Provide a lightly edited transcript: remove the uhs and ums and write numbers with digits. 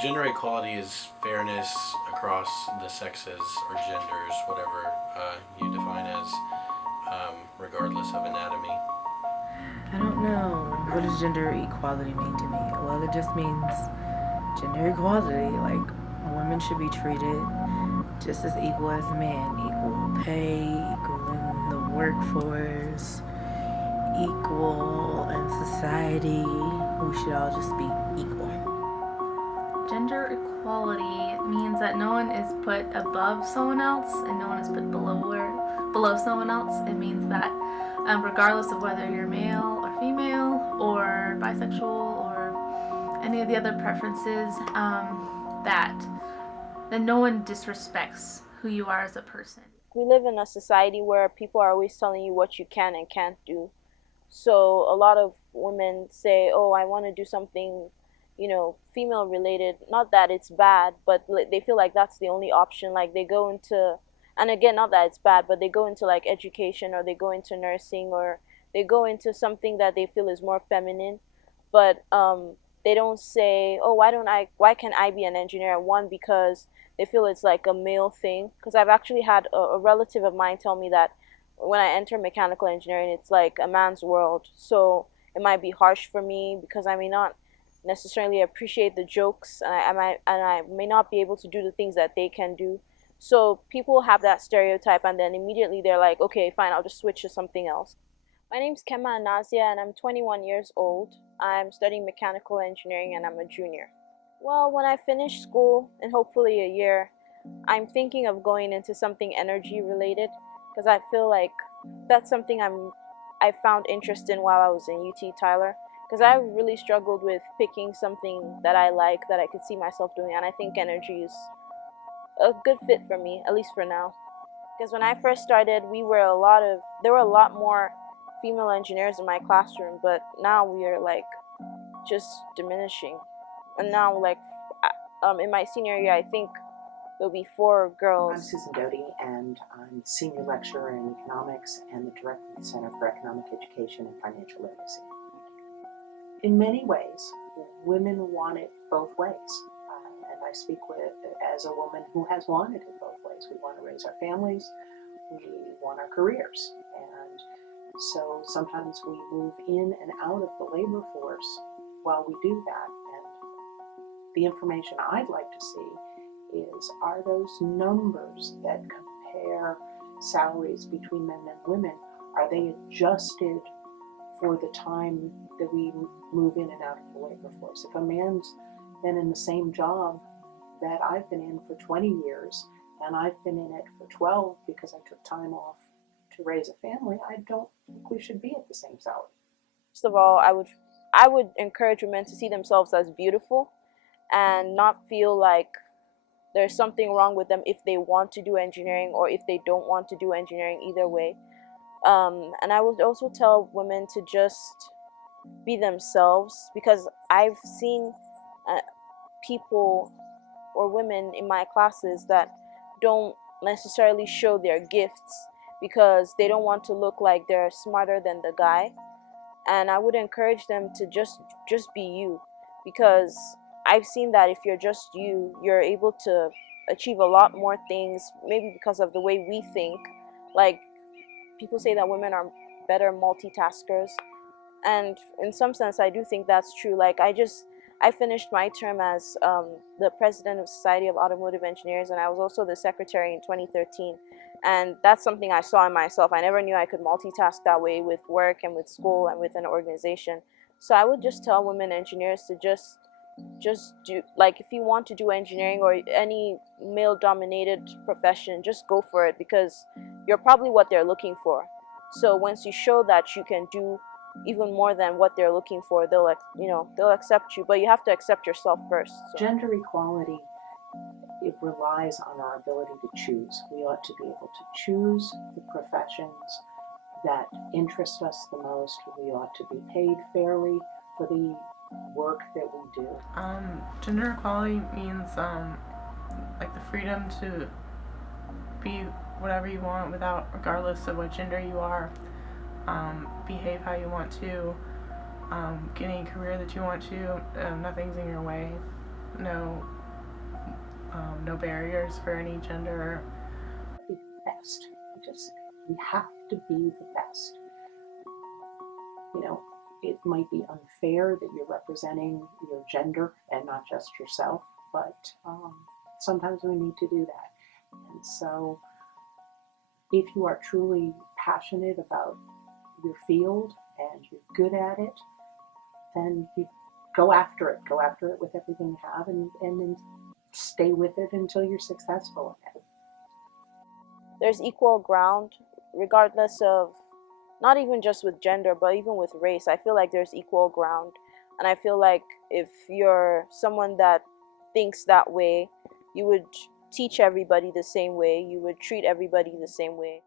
Gender equality is fairness across the sexes or genders, whatever you define as, regardless of anatomy. I don't know. What does gender equality mean to me? Well, it just means gender equality. Like, women should be treated just as equal as men. Equal pay, equal in the workforce, equal in society. We should all just be equal. Gender equality means that no one is put above someone else and no one is put below someone else. It means that regardless of whether you're male or female or bisexual or any of the other preferences, that no one disrespects who you are as a person. We live in a society where people are always telling you what you can and can't do. So a lot of women say, "Oh, I want to do something, female related." Not that it's bad, but they feel like that's the only option. Like they go into, and again, not that it's bad, but they go into like education or they go into nursing or they go into something that they feel is more feminine. But they don't say, "Oh, why can't I be an engineer?" One, because they feel it's like a male thing. Because I've actually had a relative of mine tell me that when I enter mechanical engineering, it's like a man's world. So it might be harsh for me because I may not necessarily appreciate the jokes, and I may not be able to do the things that they can do. So people have that stereotype, and then immediately they're like, "Okay, fine, I'll just switch to something else." My name's Kema Anazia, and I'm 21 years old. I'm studying mechanical engineering, and I'm a junior. Well, when I finish school in hopefully a year, I'm thinking of going into something energy related because I feel like that's something I found interest in while I was in UT Tyler, because I really struggled with picking something that I like that I could see myself doing, and I think energy is a good fit for me, at least for now. Because when I first started, there were a lot more female engineers in my classroom, but now we are like just diminishing. And now like in my senior year, I think there'll be 4 girls. I'm Susan Doty, and I'm Senior Lecturer in Economics and the Director of the Center for Economic Education and Financial Literacy. In many ways, women want it both ways. And I speak as a woman who has wanted it both ways. We want to raise our families, we want our careers. And so sometimes we move in and out of the labor force while we do that. And the information I'd like to see is, are those numbers that compare salaries between men and women, are they adjusted for the time that we move in and out of the labor force? If a man's been in the same job that I've been in for 20 years and I've been in it for 12 because I took time off to raise a family, I don't think we should be at the same salary. First of all, I would encourage women to see themselves as beautiful and not feel like there's something wrong with them if they want to do engineering or if they don't want to do engineering, either way. And I would also tell women to just be themselves, because I've seen people or women in my classes that don't necessarily show their gifts because they don't want to look like they're smarter than the guy. And I would encourage them to just be you, because I've seen that if you're just you, you're able to achieve a lot more things, maybe because of the way we think. Like, people say that women are better multitaskers, and in some sense I do think that's true. Like, I finished my term as the president of Society of Automotive Engineers, and I was also the secretary in 2013. And that's something I saw in myself. I never knew I could multitask that way with work and with school and with an organization. So I would just tell women engineers to just do, like, if you want to do engineering or any male dominated profession, just go for it, because you're probably what they're looking for. So once you show that you can do even more than what they're looking for, they'll accept you, but you have to accept yourself first. So. Gender equality, it relies on our ability to choose. We ought to be able to choose the professions that interest us the most. We ought to be paid fairly for the work that we do. Gender equality means like the freedom to be whatever you want without, regardless of what gender you are. Behave how you want to. Get any career that you want to. Nothing's in your way. No, no barriers for any gender. Be the best. We have to be the best. You know, it might be unfair that you're representing your gender and not just yourself, but sometimes we need to do that. And so, if you are truly passionate about your field and you're good at it, then you go after it. Go after it with everything you have, and then stay with it until you're successful at it. There's equal ground, regardless of, not even just with gender, but even with race. I feel like there's equal ground. And I feel like if you're someone that thinks that way, you would teach everybody the same way, you would treat everybody the same way.